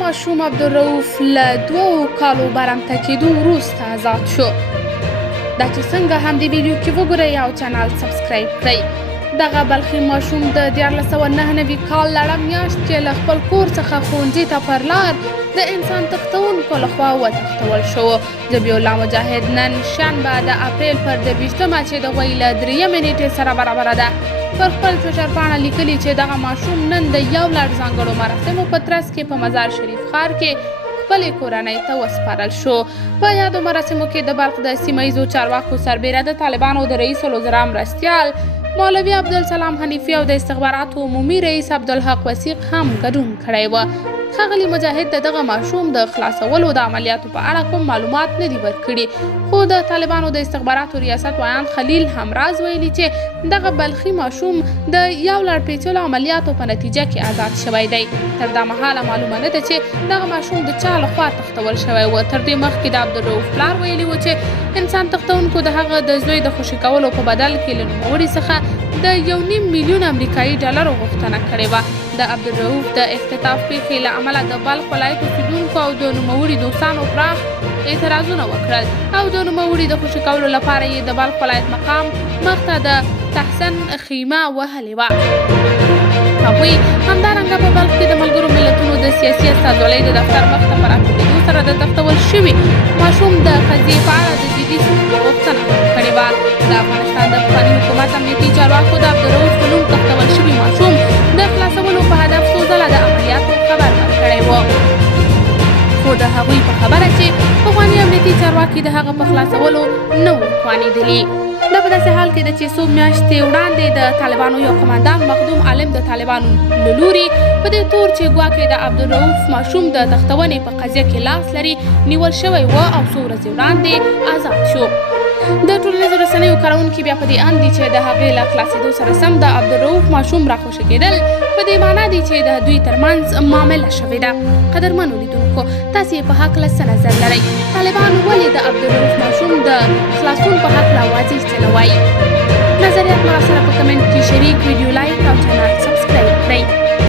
ماشوم عبدالرؤوف له 2 کالو برمته کېدو وروسته آزاد شو. دا چې څنګه هم د ویډیو کې وګورئ او چینل سبسکرایب کړئ. دغه بلخي ماشوم د 1499 کال لړم میاشت کې له خپل کور څخه ښوونځي ته پر لار د انسان تښتونکو لخوا وتښتول شو. ذبیح الله مجاهد نن شنبه د اپریل پر 20مه چې د هغوی له 3 نیټې سره برابره ده پر خپل ټویټر پاڼه لیکلي چې دغه ماشوم نن د یو لړ ځانګړو مراسمو په ترڅ کې په مزار شریف ښار کې خپلې کورنۍ ته وسپارل شو. په یادو مراسمو کې د بلخ د سیمه ییزو چارواکو سربیره د طالبانو د رئیس الوزرا مرستیال مولوي عبدالسلام حنیفي او د استخباراتو عمومي رئیس عبدالحق وثیق هم ګډون کړی و. ښاغلي مجاهد د دغه ماشوم د خلاصولو د عملیاتو په اړه کوم معلومات نه دي ورکړي، خو د طالبانو د استخباراتو ریاست ویان خلیل همراز ویلي چې دغه بلخي ماشوم د یو لړ پیچلو عملیاتو په نتیجه کې آزاد شوی دی. تر دا مهاله معلومه نه ده چې دغه ماشوم د چا لخوا تښتول شوی و. تر دې مخکې د عبدالرؤوف پلار ویلي و چې انسان تښتونکو د هغه د زوی د خوشي کولو په بدل کې له نوموړي څخه د 1.5 میلیون امریکایي ډالرو غوښتنه کړې وه. د عبدالرؤوف د اختطاف پیښې له امله د بلخ ولایت اوسېدونکو او د نوموړي دوستانو پراخ اعتراضونه وکړل او د نوموړي د خوشي کولو لپاره یې د بلخ ولایت مقام مخ ته د تحسن خیمه وهلې وه. هغوی همدارنګه په بلخ کې د ملګرو ملتونو د سیاسي استازولۍ د دفتر مخ ته په راټولېدو سره د تښتول شوي ماشوم د قضیې په اړه د جدي څېړنې غوښتنه کړې وه. د افغانستان د پخواني حکومت امنیتي چارواکو د عبدالرؤوف په نوم تښتول شوي ماشوم د خلاصولو په هدف څو ځله د عملیاتو خبر ورکړی و، خو د هغوی په خبره چې پخواني امنیتي چارواکي د هغه په خلاصولو نه وو توانېدلي. دا په داسې حال کې ده چې څو میاشتې وړاندې د طالبانو یو قماندان مخدوم عالم د طالبانو له لوري په دې تور چې ګواکې د عبدالرؤوف ماشوم د تښتونې په قضیه کې لاس لري نیول شوی و او څو ورځې وړاندې آزاد شو. د ټولنیزو رسنیو کاروونکي بیا په دې اند دي چې د هغې له خلاصېدو سره سم د عبدالرؤوف ماشوم راخوشي کېدل په دې معنا دي چې د دوی ترمنځ معامله شوې ده. قدرمنو لیدونکو، تاسې په هکله څه نظر لرئ؟ طالبان ولې د عبدالرؤوف ماشوم د خلاصون په هکله واضح څه نه وایي؟ نظریات ما سره په کمنټ کې شریک، ویډیو لایک او چینل سبسکرایب